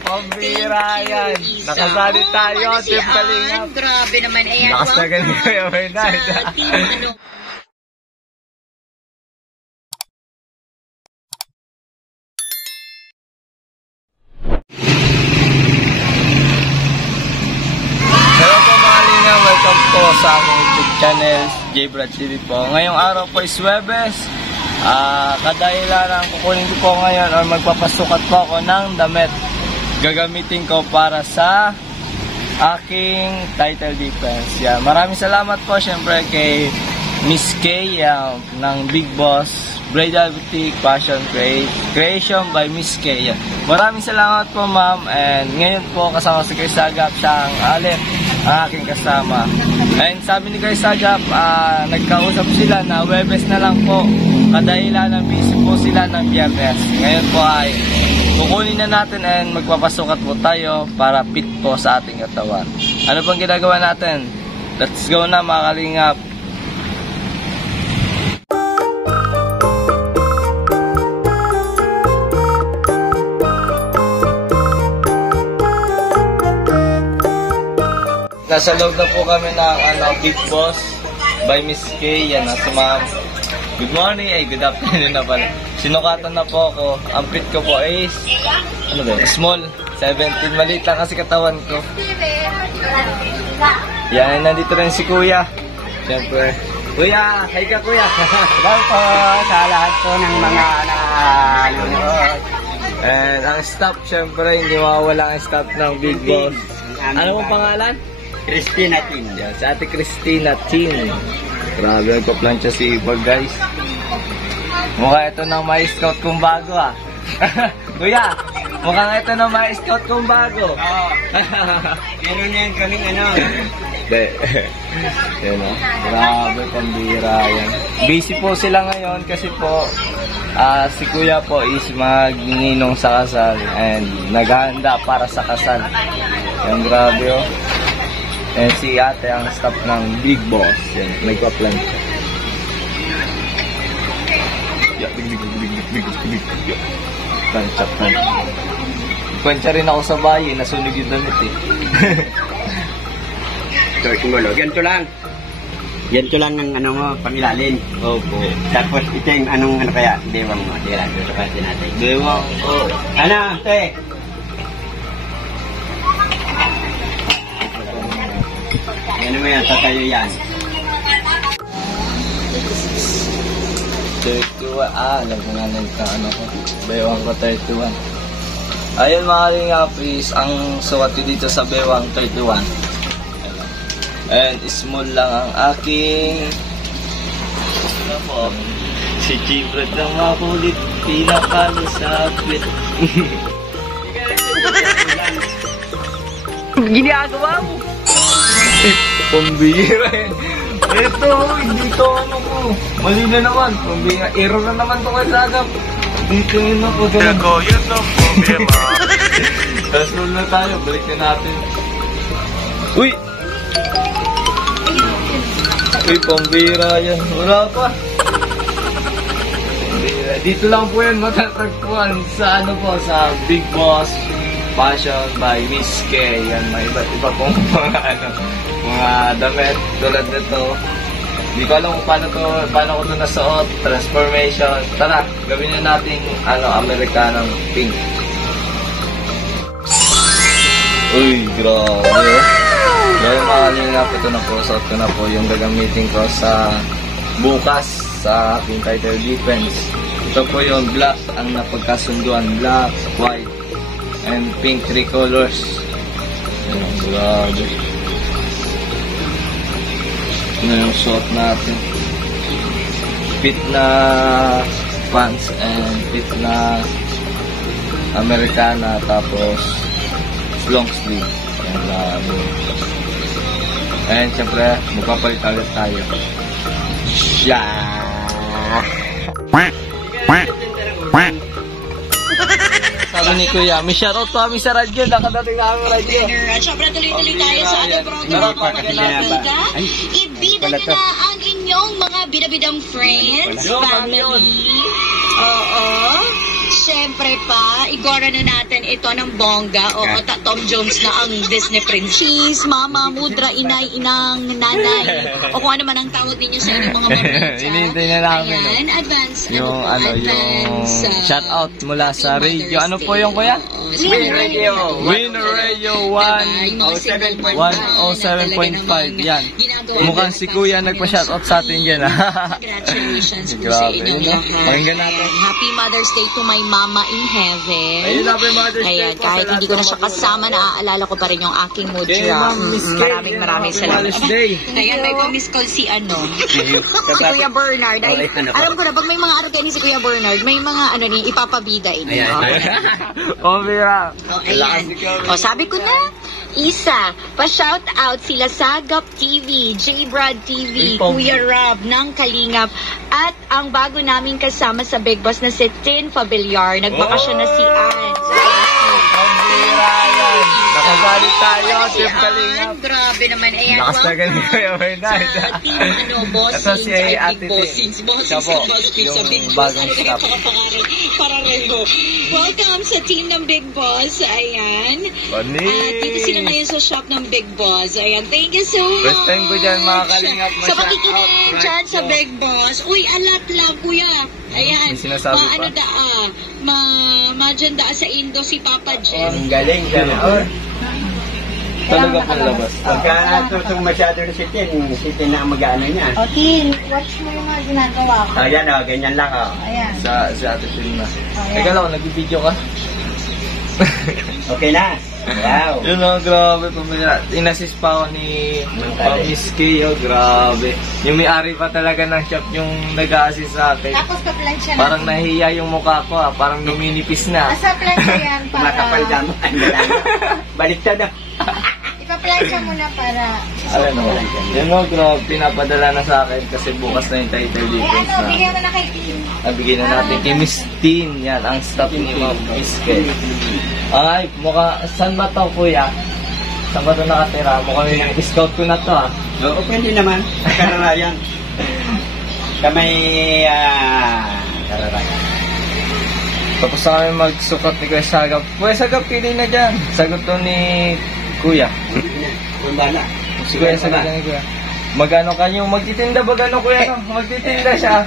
Pambira yan. Nakasali tayo, Team Kalingap. Grabe naman. Ayan, lakas na ganyan Kuya Bernard. sa team, ano. Hello po mga Kalingap, welcome po sa aking YouTube channel, J-Brad TV po. Ngayong araw po is Webes. Kadahilan kukunin ko po ngayon or magpapasukat po ako ng damit. Gagamitin ko para sa aking title defense. Yeah, maraming salamat po syempre kay Miss K ng Big Boss Bridal Boutique Fashion Creation by Miss K. Yeah. Maraming salamat po ma'am, and ngayon po kasama si Kuya Sagap, siyang Alep, ang aking kasama. And sabi ni Kuya Sagap, nagkausap sila na Webes na lang po, kadahilan ng busy po sila ng Biyernes. Ngayon po ay kukunin na natin and magpapasukat po tayo para fit po sa ating katawan. Ano pang ginagawa natin? Let's go na mga Kalingap. Nasa loob na po kami ng Big Boss by Miss K. Yan, si ma'am. Good morning, good afternoon na pala. Sinukatan na po ako. Ang fit ko po is, ano ba, small, 17. Maliit lang kasi katawan ko. Yan, nandito rin si Kuya. Siyempre. Kuya, hi ka Kuya. Hello po sa lahat po ng mga nanonood. And ang staff, siyempre, hindi mawawala ang staff ng Big Boss. Ano mong pangalan? Christina Tin. Yan, si Ate Christina Tin. Grabe, nagpa-plancha si Ibag, guys. Mukha ito ng may scout kong bago, ah. Kuya, mukhang ito ng may scout kong bago. Oo. Meron yan kaming ano. Hindi. Yan, ah. Grabe, pambira yan. Busy po sila ngayon kasi po, si Kuya po is magninong sa kasal and naghahanda para sa kasal. Yan, grabe, oh. And si ate ang staff ng Big Boss. Yan, nagpa-plan siya. Plancha. Plancha rin ako sa bahay, nasunog yung damit eh. So, kumulo. Ganito lang. Ganito lang ng ano mo, pangilalin. Opo. Tapos ito yung ano kaya, dewang mo. Tira, gusto kasi natin. Bewang, oh. Ano, te? Ano mo yan, tatayo yan. 31, alam ko nga lang ka, ano ko. Bewang ko 31. Ayun mga Kalingap, is ang suwat ko dito sa Bewang 31. And small lang ang aking ano po, si J-Brad na makulit, pinakalusapit. Ginagawa mo. Pambira yan. Ito, hindi to ano ko. Mali na naman. Pambira. Error na naman to kay Sagap. Dito yun ako. Yan ang problema. Tapos na tayo. Balik na natin. Uy! Uy, pambira yan. Wala pa. Pambira. Dito lang po yan matatagpuan sa ano po, sa Big Boss Fashion by Miss K. Yan, may iba't iba pong mga damit tulad nito. Hindi ko alam kung paano ko ito nasuot. Transformation. Tara, gawin na natin Americanang pink. Uy, grabe. Ngayon mga Kalingap, ito na po. Suot ko na po yung gagamitin ko sa bukas sa aking title defense. Ito po yung black, ang napagkasunduan. Black, white, and pink, 3 colors. Ayan, grabe. Ito yung suot natin. Fit na pants and fit na Americana, tapos long sleeve. Ayan, grabe. And syempre, magpapalit ulit tayo. Yeah! Sabi ni Kuya, may shoutout po kami sa radyo. Nakadating na kami radyo. Sobrang tuloy-tuloy tayo sa ating program. Ibida nyo na ang inyong mga bidabidang friends, family. Oo. syempre pa, igora na natin ito ng bongga. O, Tom Jones na ang Disney princess, mama, mudra, inay, inang, nanay. O kung ano man ang tawag ninyo sa inyong mga mamita. Hinihintay na namin. Ayan, advance. Yung shout out mula sa radio. Ano po yung kuya? Win Radio. Win Radio 107.5. Yan. Mukhang si kuya nagpa-shoutout sa atin yan. Congratulations po sa Grabe, inyong no? lahat. Pakinggan natin. Happy Mother's Day to my mama in heaven. Ayun, Happy Mother's Day Ayan, po kahit sa hindi ko na siya kasama, naaalala ko pa rin yung aking mudra. Kay Ma'am Miss Kay, Maraming Happy salamat. Mother's Day. Ayan, may pa-miss call si si Kuya Bernard. Ay, alam ko na, pag may mga araw ni si Kuya Bernard, may mga ipapabida ini. Oh, Mira. Ayan. O, sabi ko na, isa, pa-shout out sila Sagap TV, J-Brad TV, Kuya Rob ng Kalingap, at ang bago namin kasama sa Big Boss na si Tin Fabiliar. Nagbakasyon na si Ann. Nakagalit tayo, Si Team Kalingap. Ann, grabe naman. Ayan, Lakas na ganun kayo, Bernard. sa team, bossings, Ito si ay Ate Big Tin. Bossings, Siya po, bossings, sa yung Big Boss. bagong Ano kayo staff. pakapangaral? Parareho. Welcome sa team ng Big Boss. Ayan. Bani. At dito sila ngayon sa shop ng Big Boss. Ayan, thank you so much. First time ko dyan, mga Kalingap, Sa ma-shout pakikinig out, dyan right sa nyo. Big Boss. Uy, alat lang, kuya. Ayan. May sinasabi pa. Ano madyan sa Indo si Papa Jem. Ang galing sana. Talaga pong labas. Pagka tutong masyado na si Tin na ang mag-ano niya. O, Tin, watch mo yung mga ginagawa ko. Ayan ganyan lang Ayan. Sa Ate Selena. Ayan. Teka lang, nag-video ka. Okay na. Wow. Yun o, grabe. Inassist pa ako ni Miss Kay. Oh, grabe. Yung may-ari pa talaga ng shop yung nag-a-assist sa akin. Tapos pa-plancha na. Parang nahiya yung mukha ko parang numinipis na. Nasa plancha yan para... Makapal damo. Baliktad na. Ipa-plancha mo na para... Alam mo, yun o, grabe. Pinapadala na sa akin kasi bukas na yung title defense na. bigyan mo na kay Tin. Nabigyan na natin kay Miss Tin. Yan, ang staff ni Ma'am Miss Kay. Ay, saan ba to, kuya? Saan ba to nakatira? Mukhang yung scout ko na to, ah. Oo, pwede naman. Kararayan. Kamay, kararayan. Tapos na kami magsukat ni Kuya Sagap. Kuya Sagap, pili na dyan. Sagot to ni Kuya. Kumbala. Si Kuya Sagap ni Kuya. Magano kanyo? Magtitinda ba gano'n, Kuya? No? Magtitinda siya.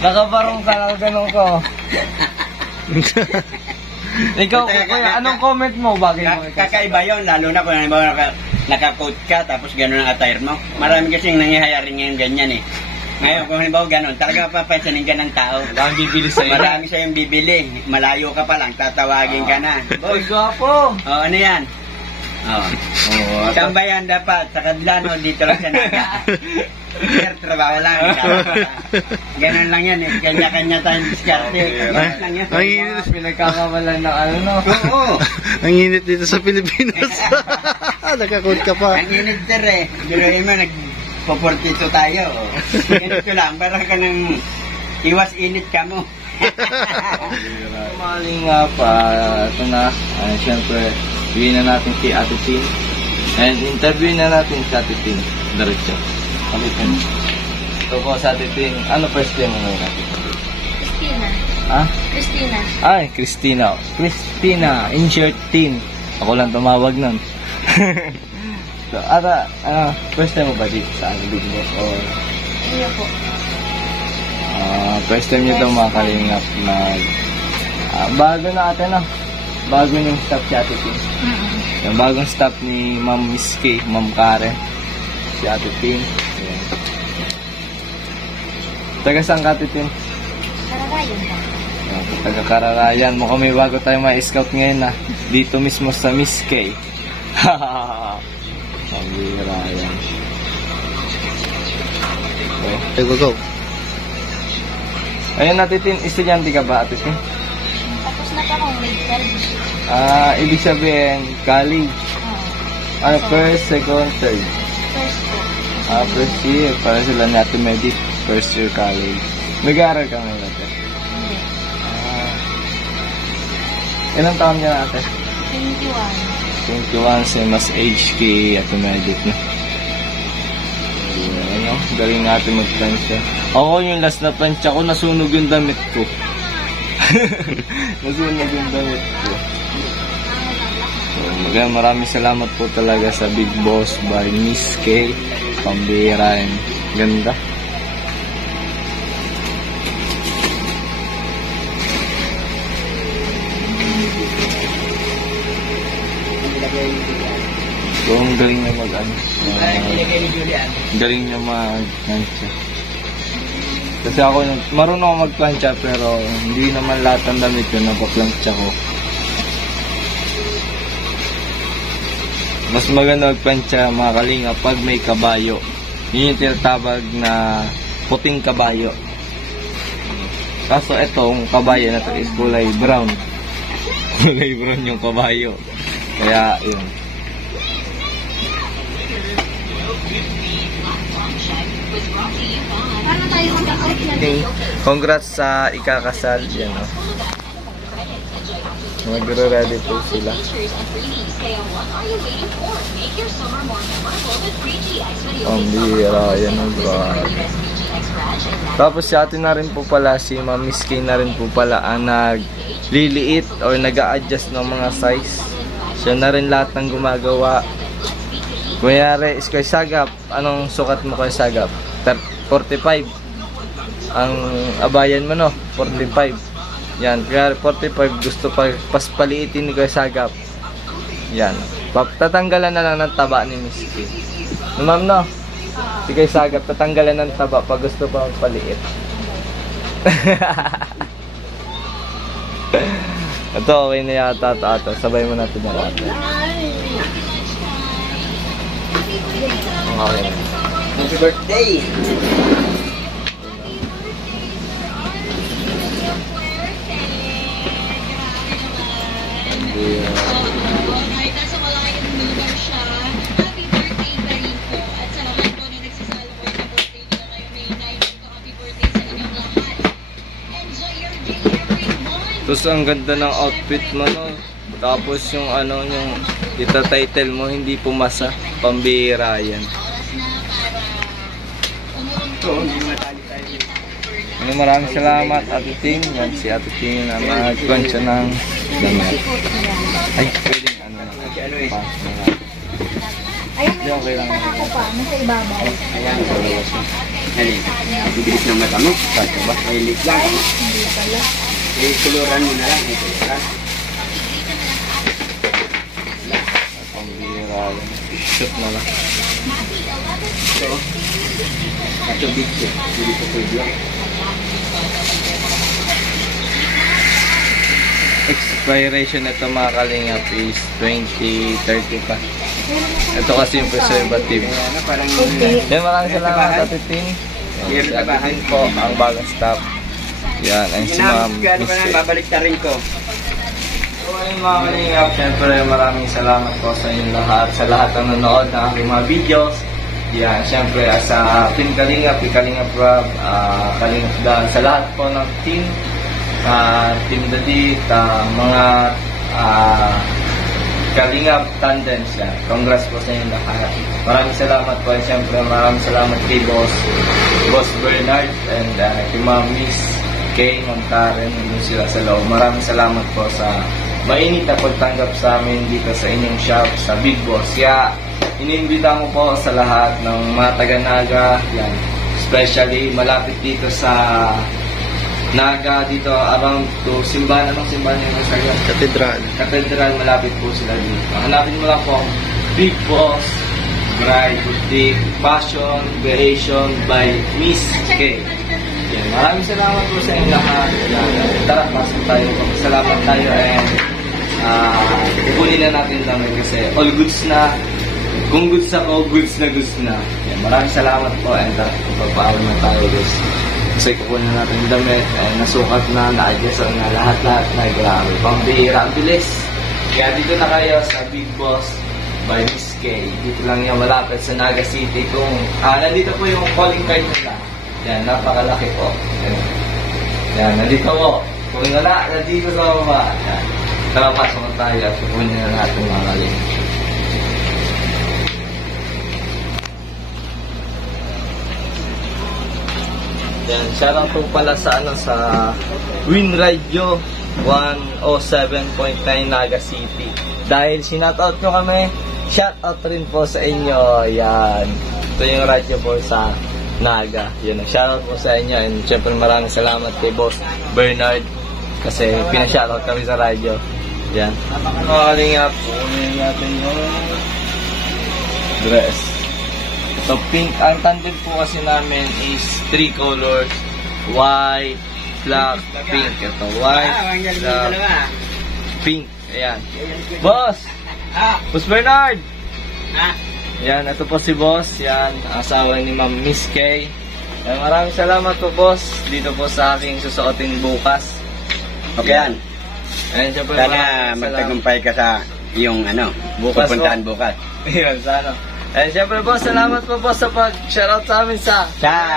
Nakabarong ka, gano'n ko. Ikaw, Kuya, anong comment mo? Bagay mo? Kakaiba yun, lalo na kung naka-coat ka, tapos gano'n ang attire mo. Marami kasing nangyayari ngayon ganyan eh. Ngayon, kung halimbawa gano'n, talaga papasanin ka ng tao. Ang bibili sa'yo. Marami sa'yong bibili. Malayo ka pa lang, tatawagin ka na. Boy, gwapo! Oh, ano yan? Oh. Tambayan dapat, sa Kadlano, dito lang siya naga. Sir, trabaho lang. Ganun lang yan eh. Kanya-kanya tayong diskarte. Ganun lang yan. Pinagkakamalan ng ano, no? Oo. Ang init dito sa Pilipinas. Nakakot ka pa. Ang init sir eh. Biruin mo, nagpo-42 tayo. Ganito lang, parang ka nang iwas init ka mo. Mali nga pa, ito na, siyempre, bigyan na natin si Ate Tin. And interview na natin si Ate Tin. Diretso. Kami Tin. Ito po sa Ate Tin. Ano first name mo ngayon, Ate Tin? Christina. Ha? Christina. Ay, Christina. Christina, in short, Tin. Ako lang tumawag nun. So, first time mo ba dito sa Big Boss? Or, Iyo po. first time nyo itong mga kalingap na bago na ate, no? Bago yung staff si Ate Tin. Yung bagong staff ni Ma'am Miss Kay, Ma'am Karen. Si Ate Tin. Ayan. Taga saan ka, Ate Tin? Kararayan ba? Taga Kararayan. Mukhang may bago tayong ma-scout ngayon na dito mismo sa Miss Kay. Ang bira yan. Okay. Go, go. Ayun, Ate Tin, estudyante ka ba, Ate Tin? Tapos na akong grade 12. Ibig sabihin, college. Ano, first, second, third? First po. First year. Para sila ni Ate Medic. First year college. Nag-aaral ka ngayon, Ate? Hindi. Ilang taon ka na, Ate? 21. 21, same as age kay Ate Medic, no? Ano, galing natin mag-plancha. Ako yung last na plancha ko, nasunog yung damit ko. Nasunog yung damit ko. So, maraming salamat po talaga sa Big Boss by Miss K. Pambira yan. Ganda. So, ang galing na galing niya mag-plancha. Kasi ako, marunong ako mag-plancha pero hindi naman lahat ng damit yun napaplancha ko. Mas maganda mag-plancha mga kalinga pag may kabayo. Yun yung tinatawag na puting kabayo. Kaso itong kabayo na ito is kulay brown. Kulay brown yung kabayo. Kaya yun. Okay. Congrats sa ikakasal. Yan o. Magre-ready po sila. Pambira. Yan o. Tapos si ate na rin po pala, si Ma'am Miss K na rin po pala ang nagliliit or nag-a-adjust ng mga size. Siya na rin lahat ng gumagawa. Kunyari, Sky Sagap, anong sukat mo kay Sagap? 45. Ang abayan mo, no? 45. Yan, kaya 45 gusto pa paspaliitin ni Kuya Sagap. Yan. Tatanggalan na lang ng taba ni Miss K. No, ma'am, no? Si Kuya Sagap, tatanggalan ng taba pag gusto pa magpaliit. Ito, okay na yata ito. Sabay mo natin na natin. Okay. Happy birthday! Kahit nasa malayong lugar siya, happy birthday pa rin po. At salamat po na nagsasalamat na birthday nila ngayon May 9. Happy birthday sa inyong lahat. Enjoy your day, everyone! Tapos ang ganda ng outfit mo, no? Tapos yung ano, yung ita-title mo, hindi pumasa. Pambira yan. Maraming salamat, Ate Ting. Yan si Ate Ting na mag-plancha ng damit. Ay, pwedeng ano lang. Pass na lang. Hindi, okay lang. Ayan, halin. Bibilis ng mata mo. Sato ba? Mahilig lang. Kuluran mo na lang. Pambira yan. Shoot na lang. So, kato big check. Hindi ko pwede lang. Expiration nito mga kalingap is 2030 pa. Ito kasi yung preservative. Parang Yan, maraming salamat, Ate Ting. Yan, si Ate Ting po, ang bagong staff. Yan, and si Ma'am Miss K. babalik na rin ko. So ayun mga kalingap, syempre maraming salamat po sa inyong lahat, sa lahat ng nanonood ng aking mga videos. Yan, syempre sa Team Kalingap, Kalingap Rob, Kalingap Dan, sa lahat po ng team, Team Dadit, mga Kalingap Tandems yan. Congrats po sa inyong lahat. Maraming salamat po, and syempre maraming salamat kay Boss Bernard, and kay Ma'am Miss K, Ma'am Karen, yun sila sa loob. Maraming salamat po sa mainit na pagtanggap sa amin dito sa inyong shop, sa Big Boss. Kaya, iniimbita ko po sa lahat ng mga taga-Naga, yan, especially malapit dito sa Naga, dito around to simbahan. Anong simbahan yung Saga? Katedral, malapit po sila dito. Hanapin mo lang po Big Boss Bride Boutique Fashion Creation by Miss K. Yan, maraming salamat po sa inyong lahat. Tara, pasok tayo. Salamat tayo, and ipunin na natin lang kasi all goods na. Kung goods ako, goods na. Yan, maraming salamat po, and pagpapaalam na tayo guys. Kasi kukunin natin yung damit, and nasukat na, na-adjust na lahat-lahat na grabe. Pambihira, ang bilis. Kaya dito na kayo sa Big Boss by Miss K. Dito lang yung malapit sa Naga City. Kung nandito po yung calling card nila. Yan, napakalaki po. Yan, nandito po. Kung wala, nandito sa baba. Yan. Tara, pasok na tayo at kukunin na natin mga kaling. Yan, shoutout po pala sa Win Radio 107.9 Naga City. Dahil sinoutout nyo kami, shoutout rin po sa inyo. Yan. Ito yung radyo po sa Naga. Yan, shoutout po sa inyo. And syempre maraming salamat kay Boss Bernard kasi pinashoutout kami sa radyo. Yan. Kalingap, kunin natin yung dress. So pink, ang tandem po kasi namin is 3 colors, white, black, pink. Ito, white, black, pink. Ayan. Boss! Boss Bernard! Yan, ito po si Boss. Yan, asawa ni Ma'am Miss Kay. Maraming salamat po, Boss. Dito po sa aking susuotin bukas. Okay yan. Ayan, syempre, Sana magtagumpay ka sa iyong Bukas pupuntahan po. bukas. Ayan, sana. And syempre po, salamat po sa pag-shoutout sa amin sa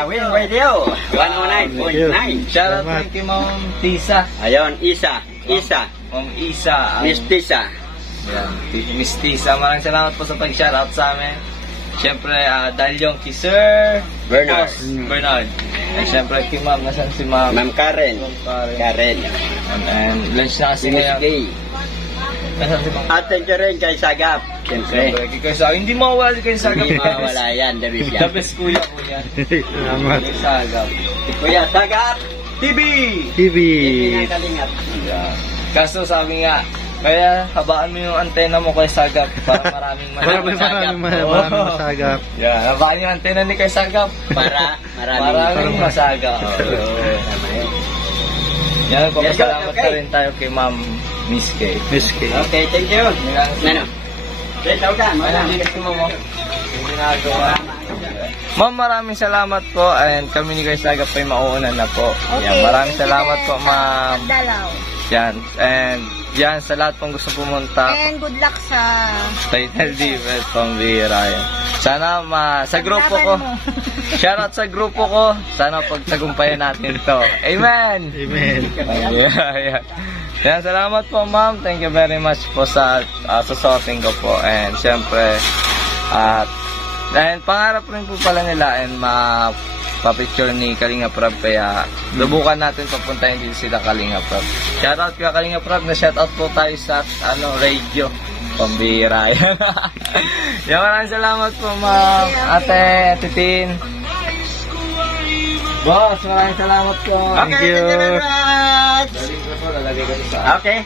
Win Radio 109.9. Shoutout po kay Ma'am Tisa. Ayun, Isa. Ma'am Isa. Miss Tisa. Ayan, Miss Tisa. Maraming salamat po sa pag-shoutout sa amin. Syempre, dahil yung kay Sir Bernard. Boss Bernard. And syempre kay Ma'am, nasan si Ma'am? Ma'am Karen. Karen. And lunch na kasi Miss ngayon. Gay. Nasan si Ma'am? At thank you rin kay Sagap. Siyempre. Syempre, kay Sagap. Hindi mawawala kay Sagap. Hindi mawala yan. The best yan. The best kuya ko yan. Salamat. Kay Sagap. Kuya, Sagap. TV! TV. Kalingap. Yeah. Kaso sabi nga, kaya habaan mo yung antena mo kay Sagap para maraming Maraming masagap. Yeah, habaan yung antena ni kay Sagap Para maraming masagap. Yan, papasalamat Okay. ka rin tayo kay Ma'am Miss Kay. Miss K. Okay, thank you. Nano? Ikaw ka, Yung ginagawa. Ma'am, maraming salamat po and kami ni Kay Sagap ay mauuna na po. Yan, maraming salamat po, Ma'am. Dalaw. Yan, and yan sa lahat pong gusto pumunta. And good luck sa Title Defense pambira yan. Sana sa grupo ko. Shoutout sa grupo ko. Sana pagtagumpayan natin to. Amen! Amen. Yeah. Yan, salamat po ma'am. Thank you very much po sa susuotin ko po. And syempre, and pangarap rin po pala nila and pa-picture ni Kalinga Prab, kaya lubukan natin papuntahin dito sila Kalinga Prab. Shoutout kaya Kalinga Prab, na shoutout po tayo sa radio. Pambira yan. Yan, maraming salamat po ma'am. Ate, Titin. Boss, maraming salamat po. Okay, thank you very much. Lalagay ko po, lalagay ko sa Okay.